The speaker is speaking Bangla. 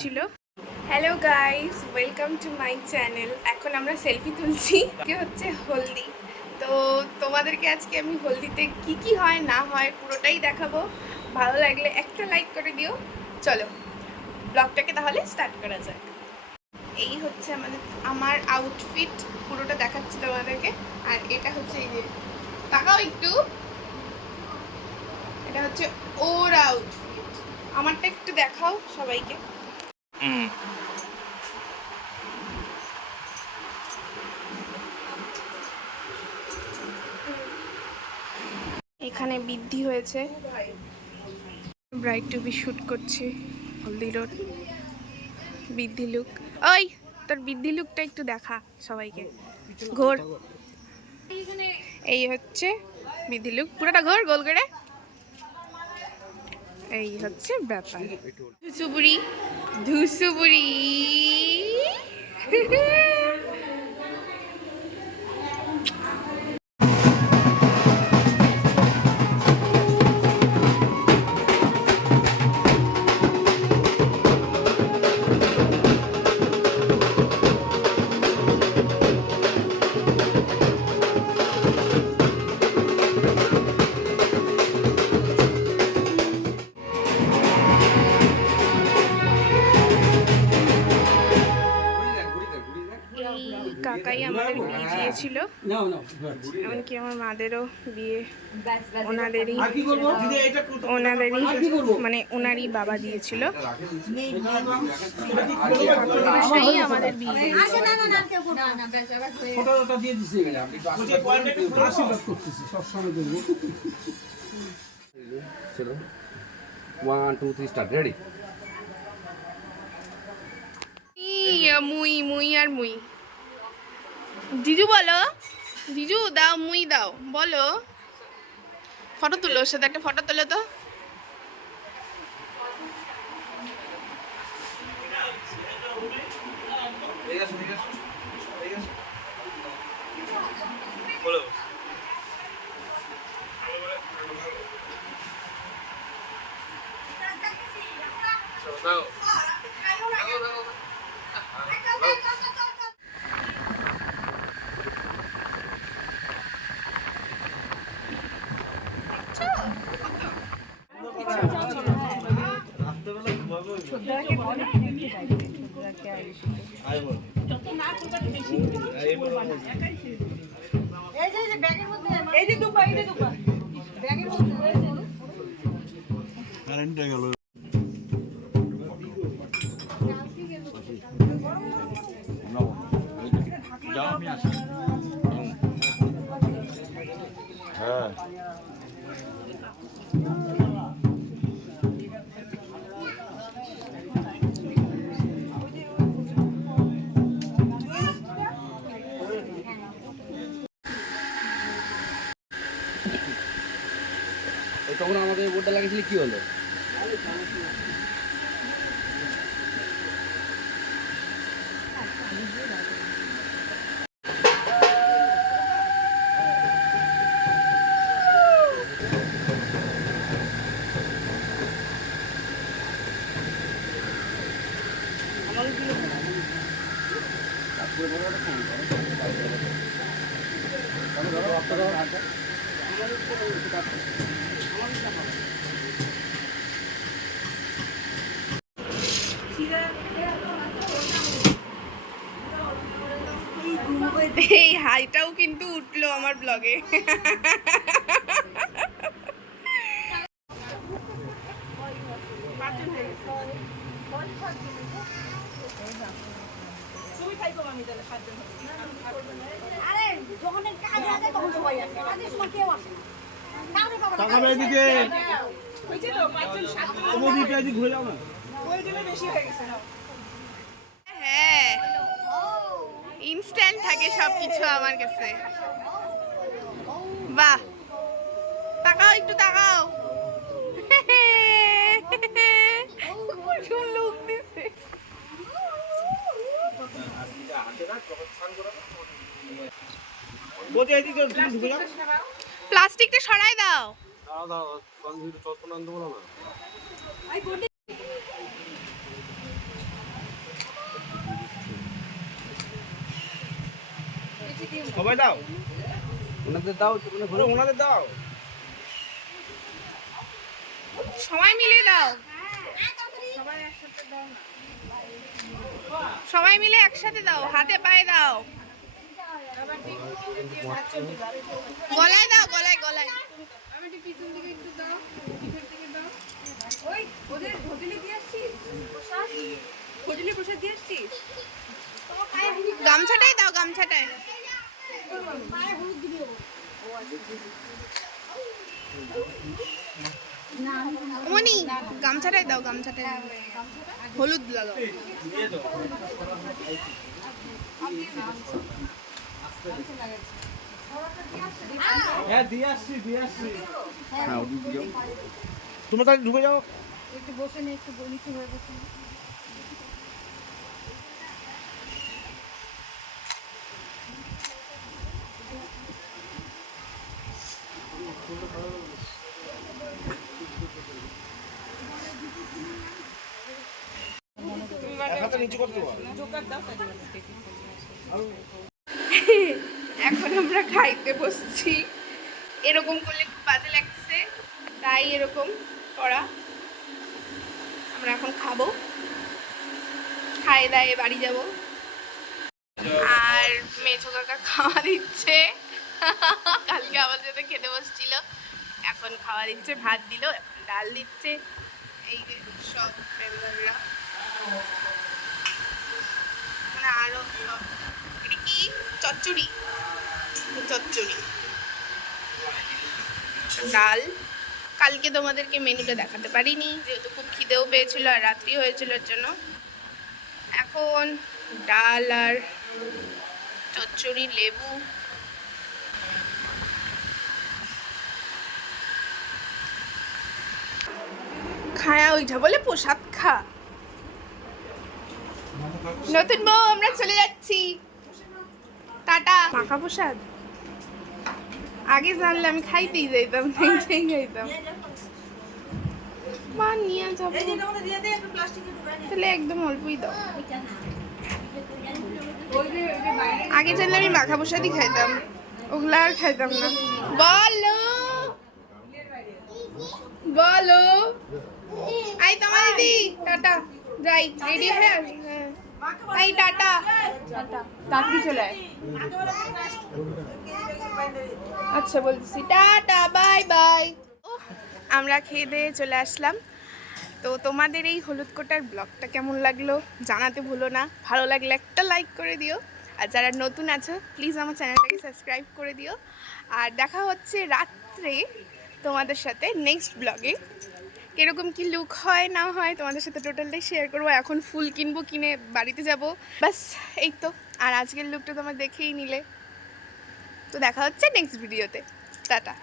ছিল। Hello guys, welcome to my channel. এখন আমরা সেলফি তুলছি, কি হচ্ছে হলদি। তো তোমাদেরকে আজকে আমি হলদিতে কি কি হয় না হয় পুরোটাই দেখাবো। ভালো লাগলে একটা লাইক করে দিও। চলো ব্লগটাকে তাহলে স্টার্ট করা যাক। এই হচ্ছে আমার আউটফিট, পুরোটা দেখাচ্ছি তোমাদেরকে। আর এটা হচ্ছে এই যে, তাকাও একটু, এটা হচ্ছে ওর আউটফিট। আমারটা একটু দেখাও সবাইকে। এখানে বৃদ্ধি হয়েছে, ব্রাইড টু বি শুট করছে হলদি রোড। বৃদ্ধি লুক, ওই তোর বৃদ্ধি লুকটা একটু দেখা সবাইকে। ঘোর, এই হচ্ছে বৃদ্ধি লুক, পুরোটা ঘোর গোল করে। এই হচ্ছে ব্যাপার। ধুসুবুড়ি ধুসুবুড়ি কাকাই আমাদের বিয়ে দিয়েছিল, এমনকি আমার মাদেরও বিয়ে ওনাদেরই মানে ওনারই বাবা দিয়েছিল। আমাদের বিয়ে মুই মুই আর মুই। জিজু বলো, জিজু দাও, মুই দাও, বলো। ফটো তুলো, ওর সাথে একটা ফটো তোলো তো। হ্যাঁ তখন আমাদের বোর্ডটা লাগিয়েছিল, কি হলো? এই হাইটাও কিন্তু উঠলো আমার ব্লগে। হ্যাঁ, ইনস্ট্যান্ট থাকে সবকিছু আমার কাছে। বাহ, তাকাও একটু, তাকাও। লুক দিছে। প্লাস্টিকটা সরাই দাও। সবাই দাও, ওনাদের দাও, ওনাদের দাও। সবাই মিলে দাও, সবাই মিলে একসাথে দাও, হাতে পায়ে দাও, গলায় দাও, গলায় গলায়। গামছাটাই দাও, গামছাটাই। মনি গামছাটাই দাও, গামছাটাই দাও। হলুদ লাগাও। হ্যাঁ দিয়ে আসছি। হ্যাঁ ওদিক দিও। তোমরা তাহলে ঢুকে যাও। একটু বসে নে, একটু নিচু হয়ে বসে নে। এক হাতে নিচু করতে বল। এখন আমরা খাইতে বসছি। এরকম করলে খুব বাজে লাগছে, তাই এরকম করা। আমরা এখন খাবো, খাইয়ে দায়ে বাড়ি যাব। আর মেঝো কাকা খাওয়া দিচ্ছে, কালকে আমার সাথে খেতে বসছিল, এখন খাওয়া দিচ্ছে। ভাত দিল, এখন ডাল দিচ্ছে। এই যে সব মেম্বাররা, মানে আরো সব। এটা কি চচ্চড়ি, চচ্চড়ি, ডাল। কালকে তোমাদেরকে মেনুটা দেখাতে পারিনি, যেহেতু খুব খিদেও পেয়েছিল আর রাত্রি হয়েছিল এর জন্য। এখন ডাল আর চচ্চড়ি, লেবু। খায়া ওইটা বলে প্রসাদ খা। নতুন বউ, আমরা চলে যাচ্ছি, টাটা। মাখা প্রসাদ আগে জানলে আমি খাইতেই যাইতাম, খাইতাম। মা নিয়ে যাবো, তাহলে একদম অল্পই দাও। আগে জানলে আমি মাখা প্রসাদই খাইতাম, ওগুলা আর খাইতাম না। বলো বলো। আই তোমার দিদি, টাটা, যাই, রেডি হয়ে আস। হ্যাঁ আই, টাটা, টাটা, তাড়াতাড়ি চলে আয়। আচ্ছা বলছি, টাটা, বাই বাই। আমরা খেয়ে দিয়ে চলে আসলাম। তো তোমাদের এই হলুদ কোটার ব্লগটা কেমন লাগলো জানাতে ভুলো না। ভালো লাগলে একটা লাইক করে দিও, আর যারা নতুন আছো প্লিজ আমার চ্যানেলটাকে সাবস্ক্রাইব করে দিও। আর দেখা হচ্ছে রাত্রে তোমাদের সাথে নেক্সট ব্লগে। কীরকম কী লুক হয় না হয় তোমাদের সাথে টোটালটাই শেয়ার করবো। এখন ফুল কিনবো, কিনে বাড়িতে যাব, বাস এই তো। আর আজকের লুকটা তোমরা দেখেই নিলে। তো দেখা হচ্ছে নেক্সট ভিডিওতে, টাটা।